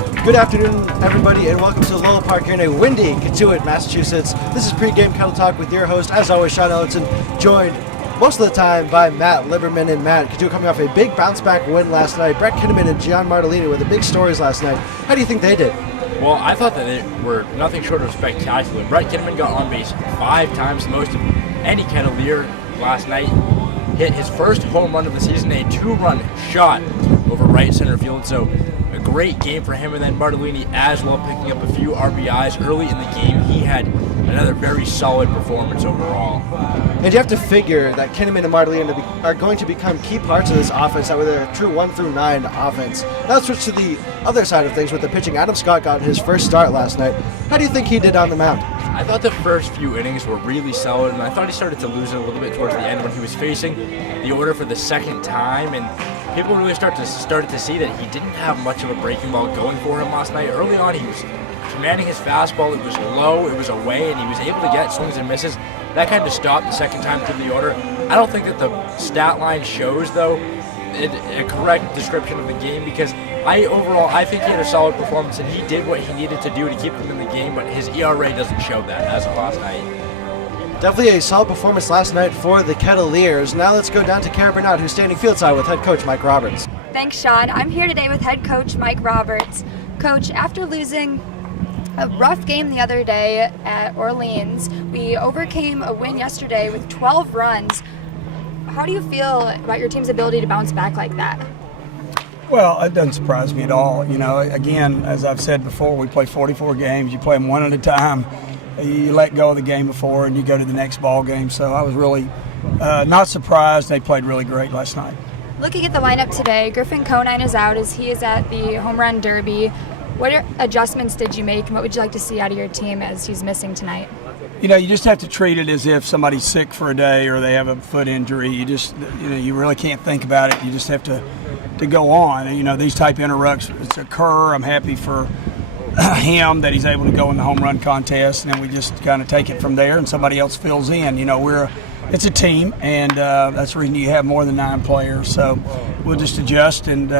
Good afternoon, everybody, and welcome to Lowell Park here in a windy Cotuit, Massachusetts. This is pregame Kettle Talk with your host, as always, Sean Ellertson, joined most of the time by Matt Liberman and Matt. Cotuit coming off a big bounce-back win last night. Brett Kinneman and Gian Martellini were the big stories last night. How do you think they did? Well, I thought that they were nothing short of spectacular. Brett Kinneman got on base 5 times, the most of any Kettleer last night. Hit his first home run of the season, a 2-run shot over right center field. So a great game for him, and then Martellini as well picking up a few RBIs early in the game. He had another very solid performance overall. And you have to figure that Kinneman and Martellini are going to become key parts of this offense that were their true 1 through 9 offense. Now let's switch to the other side of things with the pitching. Adam Scott got his first start last night. How do you think he did on the mound? I thought the first few innings were really solid, and I thought he started to lose it a little bit towards the end when he was facing the order for the second time, and people really started to see that he didn't have much of a breaking ball going for him last night. Early on, he was commanding his fastball. It was low, it was away, and he was able to get swings and misses. That kind of stopped the second time through the order. I don't think that the stat line shows, though, a correct description of the game, because I think he had a solid performance, and he did what he needed to do to keep them in the game, but his ERA doesn't show that as of last night. Definitely a solid performance last night for the Kettleers. Now let's go down to Biernat, who's standing fieldside with head coach Mike Roberts. Thanks, Sean. I'm here today with head coach Mike Roberts. Coach, after losing a rough game the other day at Orleans, we overcame a win yesterday with 12 runs. How do you feel about your team's ability to bounce back like that? Well, it doesn't surprise me at all. You know, again, as I've said before, we play 44 games. You play them one at a time. You let go of the game before and you go to the next ball game. So I was really not surprised. They played really great last night. Looking at the lineup today, Griffin Conine is out as he is at the home run derby. What adjustments did you make, and what would you like to see out of your team as he's missing tonight? You know, you just have to treat it as if somebody's sick for a day or they have a foot injury. You really can't think about it. You just have to go on. And, you know, these type interruptions occur. I'm happy for him that he's able to go in the home run contest, and then we just kind of take it from there and somebody else fills in. You know, it's a team, and that's the reason you have more than 9 players. So we'll just adjust and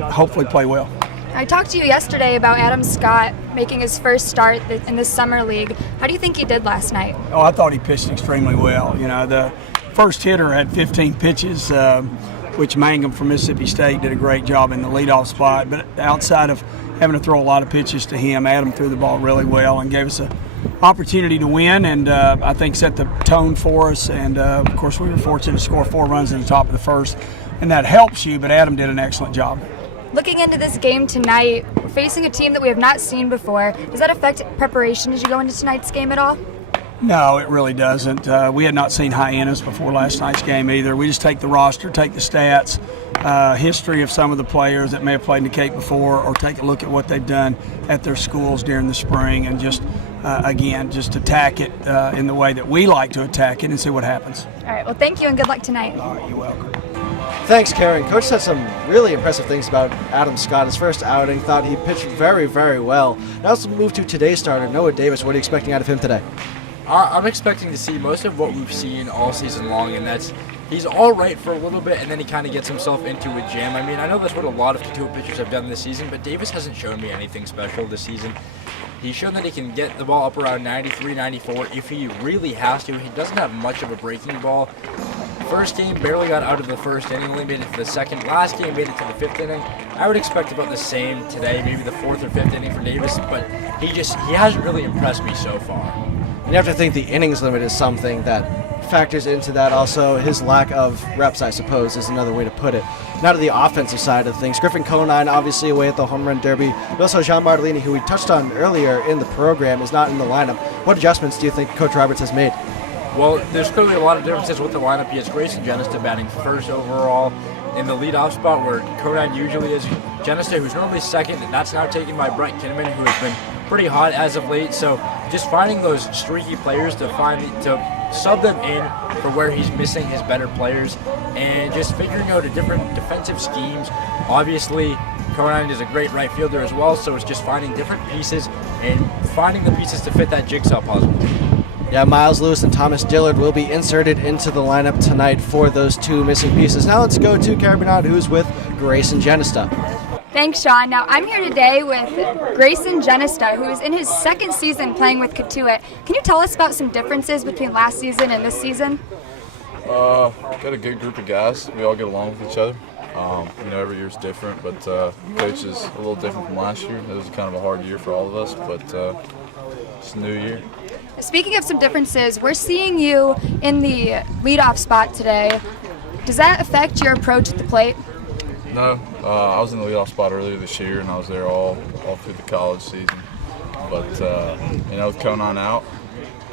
hopefully play well. I talked to you yesterday about Adam Scott making his first start in the summer league. How do you think he did last night? Oh, I thought he pitched extremely well. You know, the first hitter had 15 pitches, which Mangum from Mississippi State did a great job in the leadoff spot. But outside of having to throw a lot of pitches to him, Adam threw the ball really well and gave us an opportunity to win, and I think set the tone for us. And, of course, we were fortunate to score 4 runs in the top of the first, and that helps you, but Adam did an excellent job. Looking into this game tonight, we're facing a team that we have not seen before. Does that affect preparation as you go into tonight's game at all? No, it really doesn't. We had not seen Hyenas before last night's game either. We just take the roster, take the stats, history of some of the players that may have played in the Cape before, or take a look at what they've done at their schools during the spring, and just attack it in the way that we like to attack it and see what happens. All right, well, thank you and good luck tonight. All right, you're welcome. Thanks, Karen. Coach said some really impressive things about Adam Scott. His first outing, thought he pitched very, very well. Now let's move to today's starter, Noah Davis. What are you expecting out of him today? I'm expecting to see most of what we've seen all season long, and that's he's all right for a little bit, and then he kind of gets himself into a jam. I mean, I know that's what a lot of Cotuit pitchers have done this season, but Davis hasn't shown me anything special this season. He's shown that he can get the ball up around 93, 94 if he really has to. He doesn't have much of a breaking ball. First game barely got out of the first inning, only made it to the second. Last game made it to the 5th inning. I would expect about the same today, maybe the 4th or 5th inning for Davis, but he hasn't really impressed me so far. You have to think the innings limit is something that factors into that. Also, his lack of reps, I suppose, is another way to put it. Now to the offensive side of things. Griffin Conine, obviously away at the home run derby. But also Gian Martellini, who we touched on earlier in the program, is not in the lineup. What adjustments do you think Coach Roberts has made? Well, there's clearly a lot of differences with the lineup. He has Greyson Jenista batting first overall in the leadoff spot, where Conine usually is. Jenista, who's normally second, and that's now taken by Brett Kinneman, who has been pretty hot as of late. So just finding those streaky players to sub them in for where he's missing his better players, and just figuring out a different defensive schemes. Obviously, Conine is a great right fielder as well, so it's just finding different pieces and finding the pieces to fit that jigsaw puzzle. Yeah, Miles Lewis and Thomas Dillard will be inserted into the lineup tonight for those 2 missing pieces. Now let's go to Biernat, who's with Greyson Jenista. Thanks, Sean. Now, I'm here today with Greyson Jenista, who is in his second season playing with Cotuit. Can you tell us about some differences between last season and this season? Got a good group of guys. We all get along with each other. Every year's different, but coach is a little different from last year. It was kind of a hard year for all of us, but it's a new year. Speaking of some differences, we're seeing you in the leadoff spot today. Does that affect your approach at the plate? No, I was in the leadoff spot earlier this year, and I was there all through the college season. But with Conan out,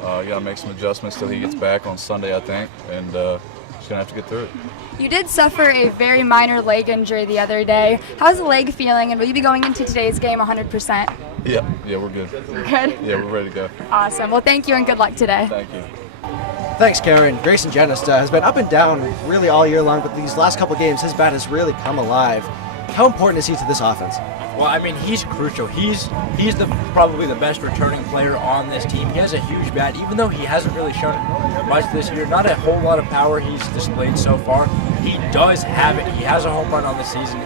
got to make some adjustments till he gets back on Sunday, I think, and just gonna have to get through it. You did suffer a very minor leg injury the other day. How's the leg feeling, and will you be going into today's game 100%? Yeah, we're good. Good? Yeah, we're ready to go. Awesome. Well, thank you and good luck today. Thank you. Thanks, Karen. Grayson Jenista has been up and down really all year long, but these last couple games, his bat has really come alive. How important is he to this offense? Well, I mean, he's crucial. He's probably the best returning player on this team. He has a huge bat, even though he hasn't really shown much this year. Not a whole lot of power he's displayed so far. He does have it. He has a home run on the season.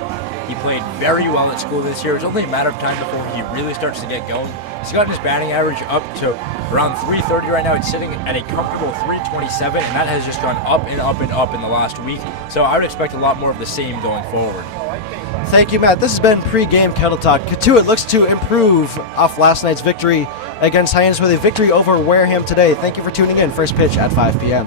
He played very well at school this year. It's only a matter of time before he really starts to get going. He's gotten his batting average up to around 330 right now. It's sitting at a comfortable 327, and that has just gone up and up and up in the last week. So I would expect a lot more of the same going forward. Thank you, Matt. This has been pre-game Kettle Talk. Cotuit looks to improve off last night's victory against Hyannis with a victory over Wareham today. Thank you for tuning in. First pitch at 5 p.m.